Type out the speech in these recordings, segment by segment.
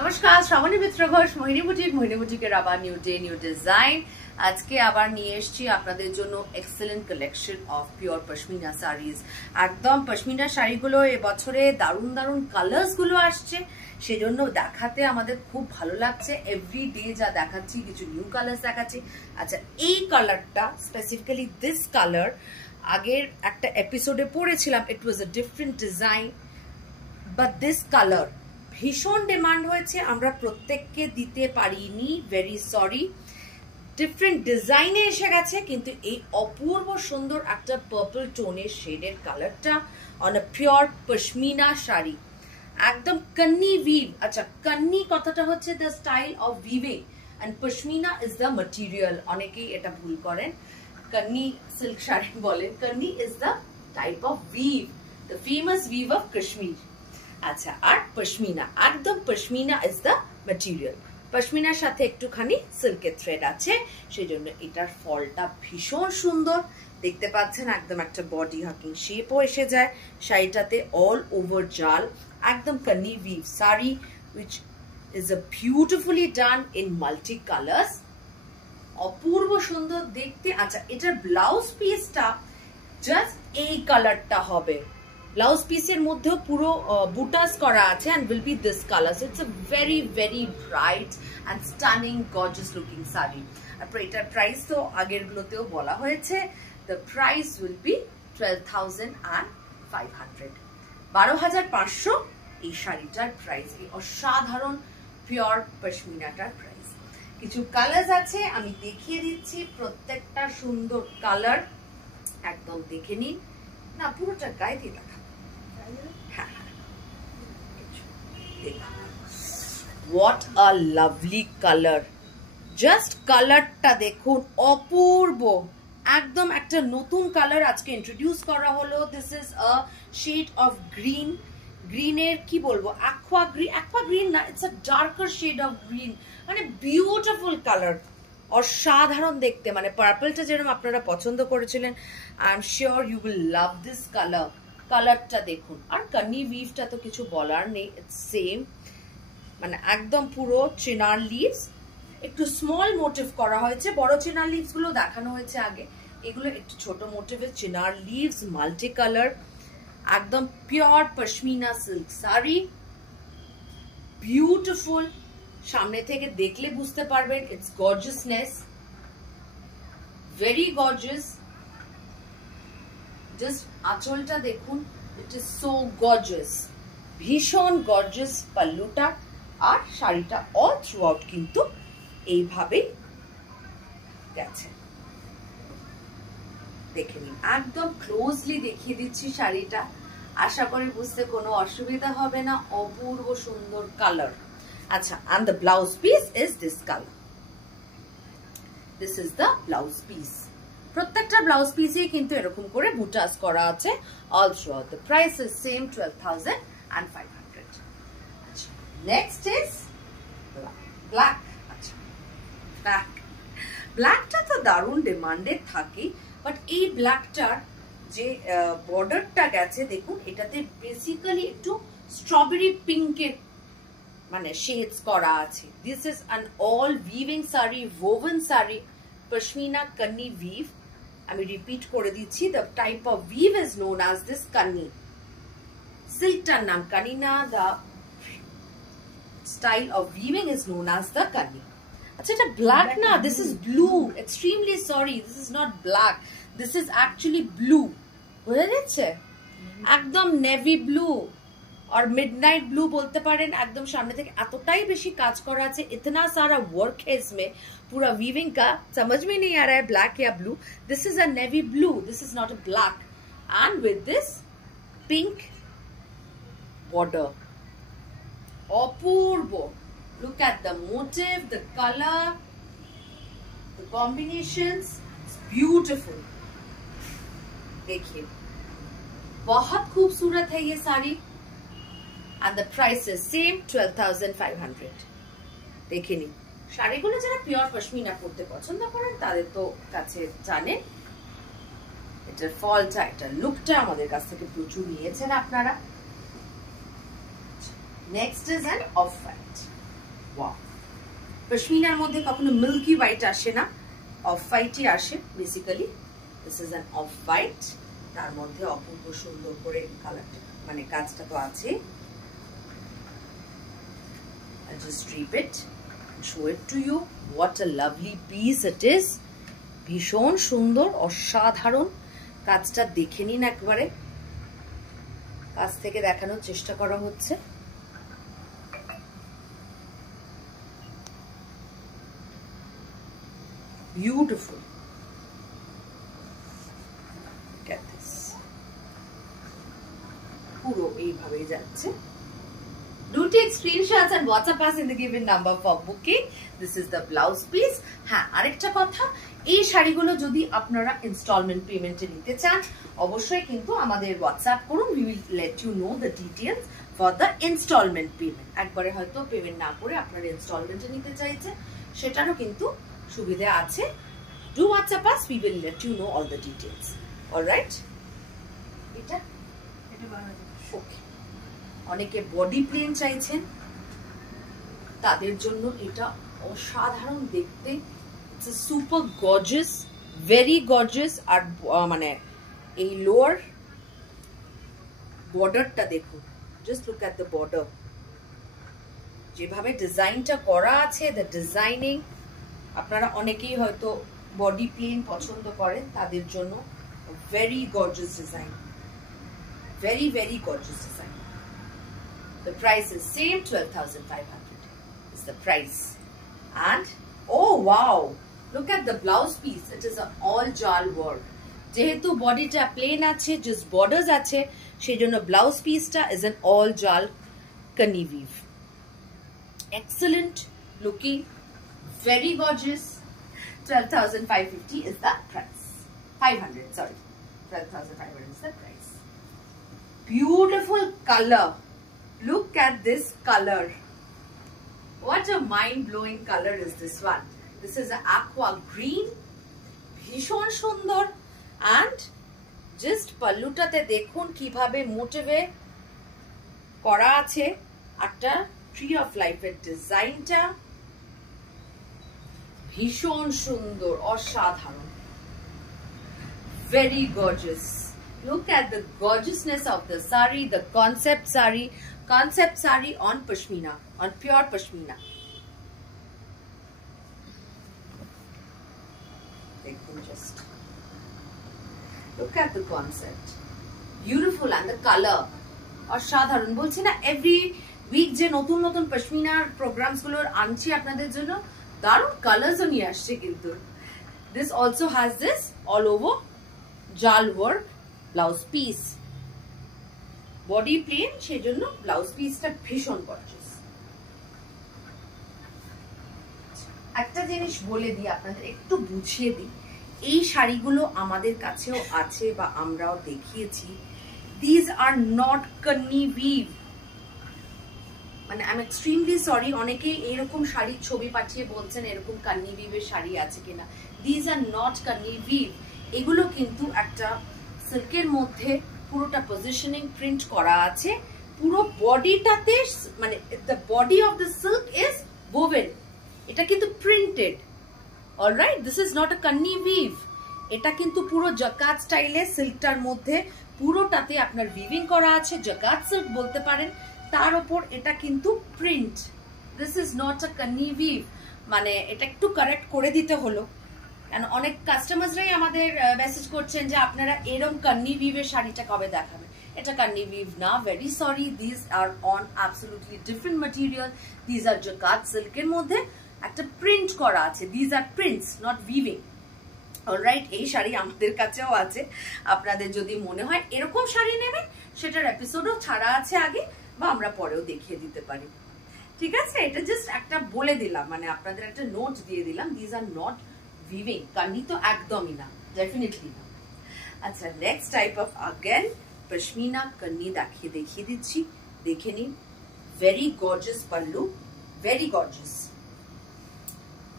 নমস্কার, শ্রাবণী মিত্র ঘোষ, মোহিনী বুটিকের আবার new day new design. আজকে আবার নিয়ে এসেছি আপনাদের জন্য excellent collection of pure pashmina saris. একদম পশমিনা শাড়িগুলো এবছরে দারুণ দারুণ কালার্স গুলো আসছে, সেজন্য দেখাতে আমাদের খুব ভালো লাগছে। এভরি ডে যা দেখাচ্ছি কিছু নিউ কালার্স দেখাচ্ছি। আচ্ছা, এই কালারটা স্পেসিফিক্যালি দিস কালার আগের একটা এপিসোডে পড়েছিলাম, it was a different design, but this colour ভীষণ ডিমান্ড হয়েছে, আমরা প্রত্যেককে দিতে পারিনি, ভেরি সরি। ডিফারেন্ট ডিজাইনে এসে গেছে, কিন্তু এই অপূর্ব সুন্দর একটা পার্পল টোনের শেডের কালারটা on a pure pashmina sari, একদম কন্নি উইভ। আচ্ছা, কন্নি কথাটা হচ্ছে the style of weaving and pashmina is the material. অনেকেই এটা ভুল করেন, কন্নি সিল্ক শাড়ি বলেন, kani is the type of weave, the famous weave of Kashmir. আচ্ছা, আর পশমিনা, একদম পশমিনা ইজ দ্য ম্যাটেরিয়াল। পশমিনার সাথে একটুখানি সিল্কের থ্রেড আছে, সেজন্য এটার ফলটা ভীষণ সুন্দর দেখতে পাচ্ছেন। একদম একটা বডি হাকিং শেপও এসে যায় শাড়িটাতে, অল ওভার জাল, একদম kani weave sari, which is a beautifully done in multi colors, অপূর্ব সুন্দর দেখতে। আচ্ছা, এটার ব্লাউজ পিসটা জাস্ট এই কালারটা হবে, ব্লাউজ পিসের মধ্যেও পুরো বুটাস করা আছে and will be this color, so it's a very very bright and stunning gorgeous looking sari. আর এটার প্রাইস তো আগের গুলোতেও বলা হয়েছে, the price will be 12,500, 12,500 এই শাড়িটার প্রাইস, এই অসাধারণ পিওর পশমিনাটার প্রাইস। কিছু কালার আছে, আমি দেখিয়ে দিচ্ছি, প্রত্যেকটা সুন্দর কালার, একদম দেখে নিন না, পুরোটা গায়ে দিয়ে দেখা। What a lovely color, just কালারটা দেখুন, অপূর্ব, একদম একটা নতুন কালার আজকে ইন্ট্রোডিউস করা হলো। This is a shade of green, গ্রিনের কি বলবো, অ্যাকোয়া গ্রিন না, it's a darker shade of green, মানে বিউটিফুল কালার, অসাধারণ দেখতে। মানে পার্পলটা যেরকম আপনারা পছন্দ করেছিলেন, I am sure you will love this colour. কালারটা দেখুন, আর কন্নি উইভটা তো কিছু বলার নেই, ইটস সেম, মানে একদম পুরো চিনার লিভস, একটু স্মল মোটিভ করা হয়েছে, বড় চিনার লিভস গুলো দেখানো হয়েছে আগে, এগুলো একটু ছোট মোটিভের চিনার লিভস, মাল্টি কালার, একদম pure pashmina silk sari, beautiful. সামনে থেকে দেখলে বুঝতে পারবেন ইটস গর্জিয়াসনেস, ভেরি গর্জিয়াস। জাস্ট আঁচলটা দেখুন, ইট ইজ সো গর্জিয়াস, ভীষণ গর্জিয়াস পাল্লুটা, আর শাড়িটা অল থ্রু আউট কিন্তু এইভাবেই গেছে। দেখে নিন, একদম ক্লোজলি দেখিয়ে দিচ্ছি শাড়িটা, আশা করি বুঝতে কোনো অসুবিধা হবে না, অপূর্ব সুন্দর কালার। আচ্ছা, and the blouse piece is this color, this is the blouse piece। প্রত্যেকটা ব্লাউজ পিসে কিন্তু এরকম করে বুটাস করা আছে all through out. The price is same 12,500। আচ্ছা, নেক্সট ইজ ব্ল্যাক। আচ্ছা, ব্ল্যাকটা তো দারুণ ডিমান্ডেড থাকে, বাট এই ব্ল্যাকটার যে বর্ডারটা গেছে দেখুন, এটাতে বেসিক্যালি একটু স্ট্রবেরি পিঙ্কের মানে শেডস করা আছে। This is an all weaving sari, woven sari, pashmina kani weave. আমি রিপিট করে দিচ্ছি, the type of weave is known as this kani, সিল্কটার নাম কন্নি না, the style of weaving is known as the kani. আচ্ছা, এটা ব্ল্যাক না, this is blue, extremely sorry, this is not black, this is actually blue. বোঝা যাচ্ছে, একদম নেভি ব্লু और मिडनाइट ब्लू बोलते पारें। एकदम सामने থেকে এতটাই বেশি কাজ করা আছে, इतना सारा वर्क है इसमें, पूरा वीविंग का समझ में नहीं आ रहा है ब्लैक या blue. This is a navy blue, this is not a black, and with this pink border, Apurba. Look at the motif, the color, the combinations, it's beautiful। देखिए, बहुत खूबसूरत है ये sari, and the price is same 12,500। দেখে নিন, শাড়িগুলো যারা pure pashmina পরতে পছন্দ করেন তাদের তো কাছে জানেন, এটার ফলটা, এটার লুকটা আমাদের কাছ থেকে প্রচুর নিয়েছেন আপনারা। Next is an off white. Wow, পশমিনার মধ্যে কখনো মিল্কি হোয়াইট আসে না, অফ হোয়াইটই আসে basically. This is an off white, তার মধ্যে অপূর্ব সুন্দর করে কালারটা মানে কাজটা তো আছে। I'll just strip it and show it to you. What a lovely piece it is. ভীষণ সুন্দর, অসাধারণ। কাজটা দেখে নিন একবারে, কাছ থেকে দেখানোর চেষ্টা করা হচ্ছে। Beautiful. Look at this. পুরো এইভাবেই যাচ্ছে। Do take screenshots and WhatsApp us in the given number for booking. This is the blouse piece. হ্যাঁ, আরেকটা কথা, এই শাড়িগুলো যদি আপনারা ইনস্টলমেন্ট পেমেন্টে নিতে চান, অবশ্যই কিন্তু আমাদের হোয়াটসঅ্যাপ করুন। We will let you know the details for the installment payment. একবারে হয়তো পেমেন্ট না করে আপনারা ইনস্টলমেন্টে নিতে চাইছে, সেটারও কিন্তু সুবিধা আছে। Do WhatsApp us, we will let you know all the details. All right? এটা ওকে। অনেকে বডি প্লেন চাইছেন, তাদের জন্য এটা অসাধারণ দেখতে। It's a super gorgeous, very gorgeous. আর মানে এই লোয়ার বর্ডারটা দেখুন, just look at the border, যেভাবে ডিজাইনটা করা আছে, দ্য ডিজাইনিং। আপনারা অনেকেই হয়তো বডি প্লেন পছন্দ করেন, তাদের জন্য very gorgeous design, very very gorgeous design. The price is same, 12,500 is the price. And oh wow, look at the blouse piece. It is an all jal work. যেহেতু বডিটা plane আছে, just borders আছে, সেই জন্য blouse পিসটা is an all jal kani weave. Excellent looking, very gorgeous. 12,550 is the price. 500, sorry. 12,500 is the price. Beautiful color. Look at this color. What a mind-blowing color is this one. This is an aqua green. ভীষণ সুন্দর। And just pallutate dekhun কিভাবে মোটিভে করা আছে একটা tree of লাইফের ডিজাইনটা। ভীষণ সুন্দর, অসাধারণ, very gorgeous. Look at the gorgeousness of the sari, the concept sari on pashmina, on pure pashmina. Just look at the concept, beautiful, and the color অসাধারণ। বলছি না, এভরি উইক যে নতুন নতুন পশমিনার প্রোগ্রামস গুলোর আনছি আপনাদের জন্য, দারুণ কালার্সও নিয়ে আসছে কিন্তু। This also has this all over jal work blouse piece, body plain, সেই জন্য ব্লাউজ পিসটা ভীষণ গর্জিয়াস। একটা জিনিস বলে দিই আপনাদের, একটু বুঝিয়ে দিই, এই শাড়িগুলো আমাদের কাছেও আছে বা আমরাও দেখিয়েছি। These are not kani weave. মানে আই এম এক্সট্রিমলি সরি, অনেকেই এরকম শাড়ির ছবি পাঠিয়ে বলছেন এরকম কান্নি উইভের শাড়ি আছে কিনা। These are not kani weave. এগুলো কিন্তু একটা সিল্কের মধ্যে পুরোটা পজিশনিং প্রিন্ট করা আছে, পুরো বডিটাতে, মানে the body of the silk is woven, এটা কিন্তু printed. Alright, this is not a kani weave. এটা কিন্তু পুরো জাকাত স্টাইলে সিল্কটার মধ্যে পুরোটাতে আপনার উইভিং করা আছে, জাকাত সিল্ক বলতে পারেন। তার উপর এটা কিন্তু print. This is not a kani weave. মানে এটা একটু কারেক্ট করে দিতে হলো, কারণ অনেক কাস্টমার্সরাই আমাদের মেসেজ করছেন যে আপনারা এরকম কান্নি উইভের শাড়িটা কবে দেখাবেন। এটা কান্নি উইভ না, very sorry, this are on absolutely different material. This are jacquard সিল্কের মধ্যে একটা প্রিন্ট করা আছে। This are prints, not weaving. Alright, এই শাড়ি আমাদের কাছেও আছে। আপনাদের যদি মনে হয় এরকম শাড়ি নেবেন, সেটার এপিসোডও ছাড়া আছে আগে, বা আমরা পরেও দেখিয়ে দিতে পারি। ঠিক আছে, এটা জাস্ট একটা বলে দিলাম, মানে আপনাদের একটা নোট দিয়ে দিলাম। This are not weaving, kani তো একদমই না, ডেফিনেটলি না। আচ্ছা, next type of again pashmina kani দেখিয়ে দিচ্ছি, দেখে নিন। Very gorgeous pallu, very gorgeous.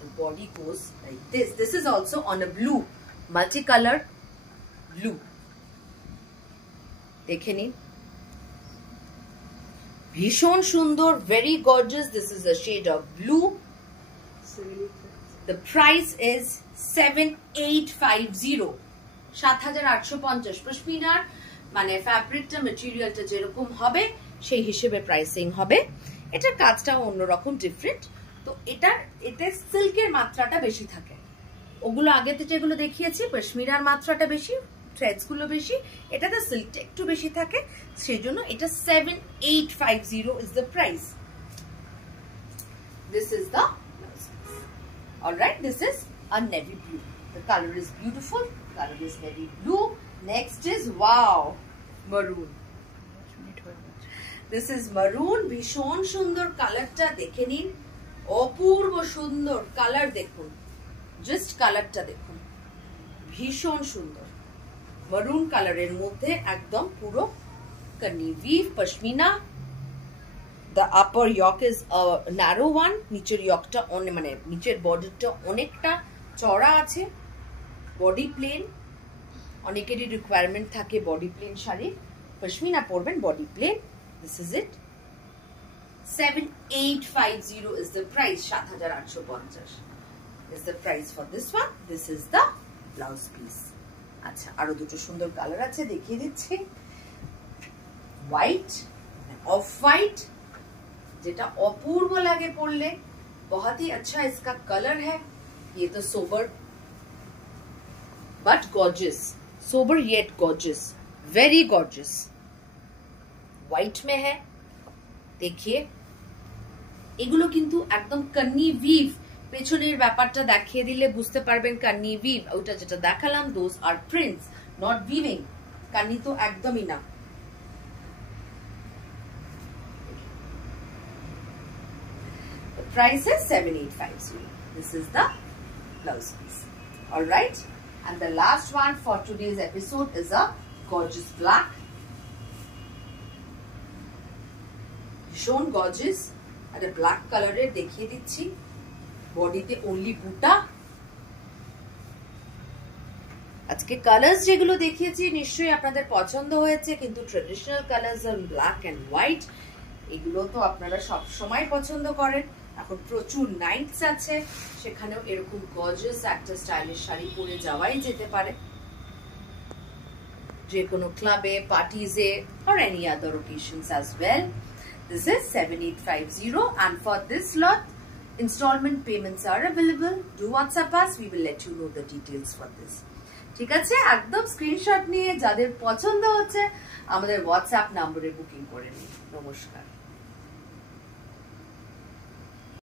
The body goes like this. This is also on a blue, multicolored blue. দেখে নিন, ভীষণ সুন্দর, very gorgeous. This is a shade of blue. The price is 7850, 7850। পশমিনার মানে ফ্যাব্রিকটা, মেটেরিয়ালটা যেরকম হবে সেই হিসেবে প্রাইসিং হবে। এটার কাজটা অন্যরকম, ডিফারেন্ট। তো এতে সিল্কের মাত্রাটা বেশি থাকে। ওগুলো আগেতে যেগুলো দেখিয়েছি পশমিনার মাত্রাটা বেশি, থ্রেডস গুলো বেশি, এটাতে সিল্কটা একটু বেশি থাকে, সেই জন্য এটা 7850 is the price. This is the alright, this is a navy blue. The color is beautiful, color is navy blue. Next is wow, maroon. This is maroon. ভীষণ সুন্দর কালারটা, দেখে নিন, অপূর্ব সুন্দর কালার। দেখুন, জাস্ট কালারটা দেখুন, ভীষণ সুন্দর মারুন কালারের মধ্যে, একদম পুরো কানি weave pashmina. The upper yoke is a narrow one. নিচের yokeটা মানে নিচের বডিটা অনেকটা চড়া আছে। বডি প্লেন, অনেকেরই রিকোয়ারমেন্ট থাকে বডি প্লেন শাড়ি, পশমিনা পরবেন body plain. This is it. 7850 is the price. 7850 is the price for this one. This is the blouse piece. আচ্ছা, আরো দুটো সুন্দর কালার আছে, দেখিয়ে দিচ্ছি। হোয়াইট, অফ হোয়াইট, যেটা অপূর্ব লাগে পরলে, बहुत ही अच्छा इसका कलर है। ये तो sober but gorgeous, sober yet gorgeous, very gorgeous। White में है, देखिए এগুলো কিন্তু একদম কান্নি উইভ। পেছনের ব্যাপারটা দেখিয়ে দিলে বুঝতে পারবেন কান্নি উইভ। ওটা যেটা দেখালাম those are prints, not weaving. Kani তো একদমই না। The price is 7850. This is the blouse piece. All right, and the last one for today's episode is a gorgeous black. ভীষণ গর্জিয়াস একটা ব্ল্যাক কালারের দেখিয়ে দিচ্ছি। বডিতে অনলি বুটা। আজকে কালার্স যেগুলো দেখিয়েছি নিশ্চয়ই আপনাদের পছন্দ হয়েছে, কিন্তু ট্রেডিশনাল কালার্স আর ব্ল্যাক এন্ড হোয়াইট এগুলো তো আপনারা সব সময় পছন্দ করেন। এখন প্রচুর নাইটস আছে, সেখানেও এরকম গর্জিয়াস একটা স্টাইলিশ শাড়ি পরে যাওয়াই যেতে পারে, যে কোনো ক্লাবে, পার্টিজে or any other occasions as well. This is 7850, and for this lot installment payments are available. Do WhatsApp us, we will let you know the details for this. ঠিক আছে, একদম স্ক্রিনশট নিয়ে যাদের পছন্দ হচ্ছে আমাদের হোয়াটসঅ্যাপ নম্বরে বুকিং করে নিন। নমস্কার।